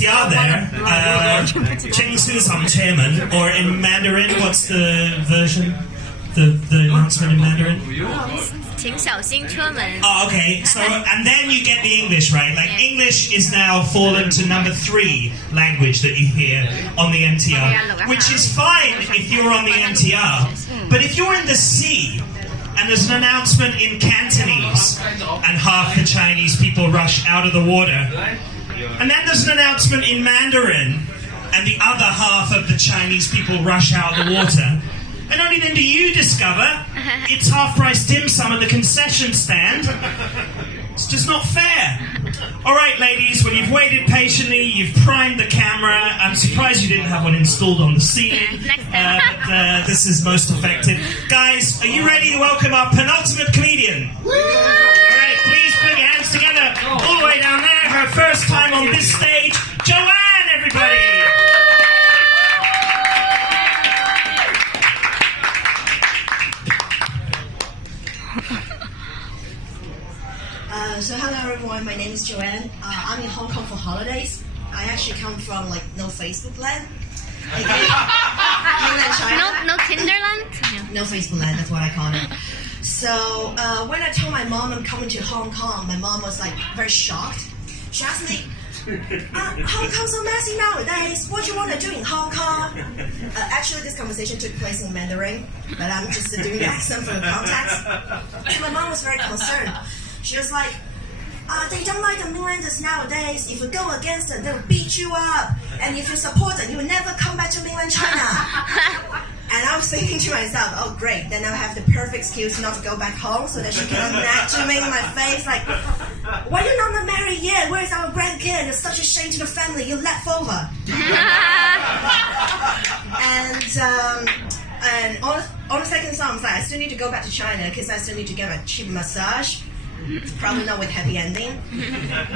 MTR there, Cheng Su-sam chairman, or in Mandarin, what's the version? The announcement in Mandarin? Oh, okay. So, and then you get the English, right? Like, English is now fallen to number 3 language that you hear on the MTR, which is fine if you're on the MTR. But if you're in the sea, and there's an announcement in Cantonese, and half the Chinese people rush out of the water, and then there's an announcement in Mandarin, and the other half of the Chinese people rush out of the water, and only then do you discover it's half-price dim sum at the concession stand. It's just not fair. All right, ladies, well, you've waited patiently, you've primed the camera. I'm surprised you didn't have one installed on the ceiling, but this is most effective. Guys, are you ready to welcome our penultimate comedian? All right, please put your hands together all the way down there. Her first time on this stage, Joanne, everybody. So hello everyone, my name is Joanne. I'm in Hong Kong for holidays. I actually come from like no Facebook land. Mainland China. No Tinderland? No Facebook land, that's what I call it. So when I told my mom I'm coming to Hong Kong, my mom was like very shocked. She asked me, Hong Kong's so messy nowadays. What do you want to do in Hong Kong? Actually, this conversation took place in Mandarin, but I'm just doing the accent for the context. And my mom was very concerned. She was like, they don't like the mainlanders nowadays. If you go against them, they'll beat you up. And if you support them, you will never come back to mainland China. And I was thinking to myself, oh great, then I'll have the perfect excuse not to go back home so that she can imagine me in my face like, why you not married yet? Where's our grandkid? It's such a shame to the family. You left over. And on the second song, I was like, I still need to go back to China because I still need to get a cheap massage. Probably not with happy ending,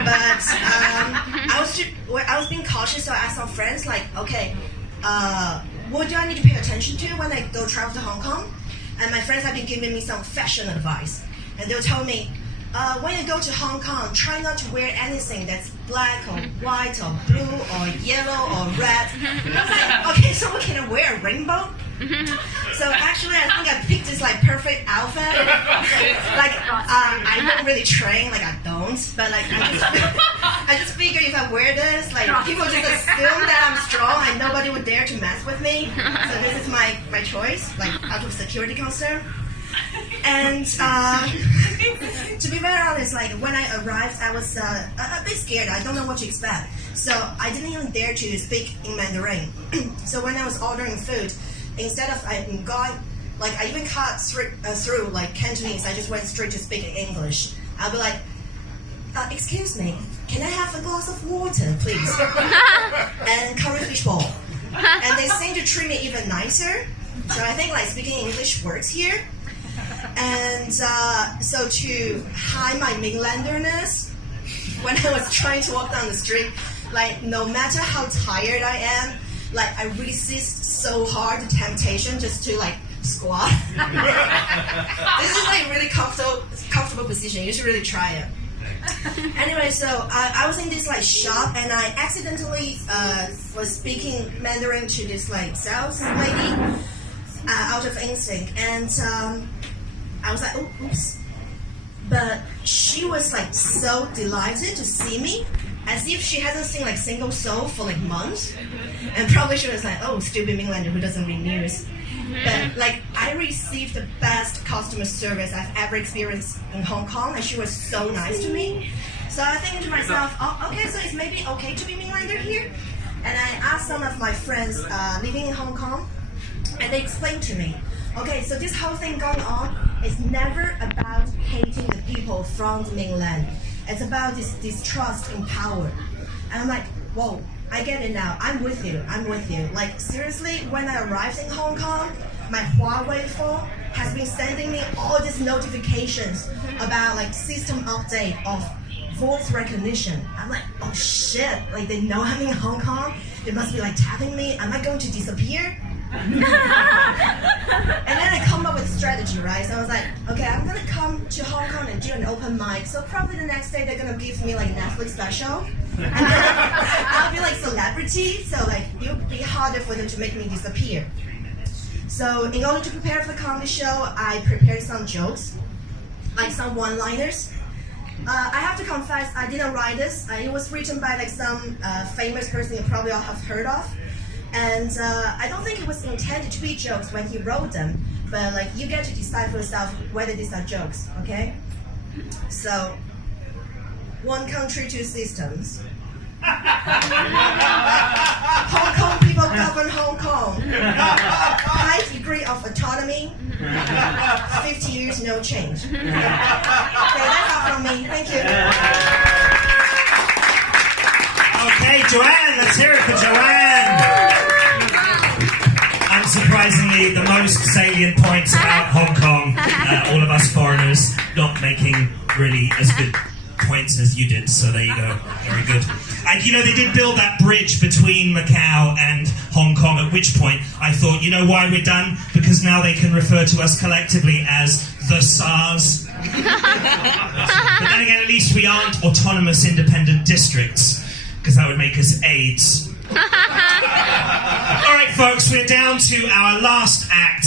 but I was being cautious, so I asked some friends like, okay, what do I need to pay attention to when I go travel to Hong Kong? And my friends have been giving me some fashion advice, and they'll tell me, when you go to Hong Kong, try not to wear anything that's black or white or blue or yellow or red. I was like, okay, so what can I wear? A rainbow? So actually, I think I picked this like perfect outfit. Like I don't really train, like I don't, but like I just figure if I wear this, like people just assume that I'm strong and nobody would dare to mess with me. So this is my choice, like out of security concern. And to be very honest, like when I arrived, I was a bit scared. I don't know what to expect, so I didn't even dare to speak in Mandarin. So when I was ordering food, instead of going, like I even cut through like Cantonese, I just went straight to speaking English. I'll be like, excuse me, can I have a glass of water, please? And curry fish ball. And they seem to treat me even nicer. So I think like speaking English works here. And so to hide my Mainlanderness, when I was trying to walk down the street, like no matter how tired I am, like I resist so hard the temptation just to like squat. This is like really comfortable position. You should really try it. Anyway, so I was in this like shop and I accidentally was speaking Mandarin to this like sales lady out of instinct, and I was like, oh, oops. But she was like so delighted to see me, as if she hasn't seen like single soul for like months, and probably she was like, oh, stupid Mainlander who doesn't read news. But like I received the best customer service I've ever experienced in Hong Kong, and she was so nice to me. So I think to myself, oh, okay, so it's maybe okay to be Mainlander here. And I asked some of my friends living in Hong Kong, and they explained to me, okay, so this whole thing going on is never about hating the people from the mainland. It's about this distrust in power. And I'm like, whoa, I get it now. I'm with you. Like, seriously, when I arrived in Hong Kong, my Huawei phone has been sending me all these notifications about, like, system update of voice recognition. I'm like, oh, shit. Like, they know I'm in Hong Kong. They must be, like, tapping me. Am I going to disappear? And then I come up with a strategy, right? So I was like, okay, I'm gonna come to Hong Kong and do an open mic. So probably the next day they're gonna give me like Netflix special, and then I'll be like celebrity, so like it would be harder for them to make me disappear. So in order to prepare for the comedy show, I prepared some jokes, like some one-liners. I have to confess, I didn't write this. It was written by like some famous person you probably all have heard of. And I don't think it was intended to be jokes when he wrote them, but like you get to decide for yourself whether these are jokes, okay? So, one country, two systems. Hong Kong people govern Hong Kong. High degree of autonomy. 50 years, no change. Okay, that's all from me. Thank you. Okay, Joanne, let's hear it for Joanne. Unsurprisingly, the most salient points about Hong Kong, all of us foreigners not making really as good points as you did, so there you go. Very good. And you know, they did build that bridge between Macau and Hong Kong, at which point I thought, you know why we're done? Because now they can refer to us collectively as the SARS. But then again, at least we aren't autonomous independent districts, because that would make us AIDS. All right, folks, we're down to our last act.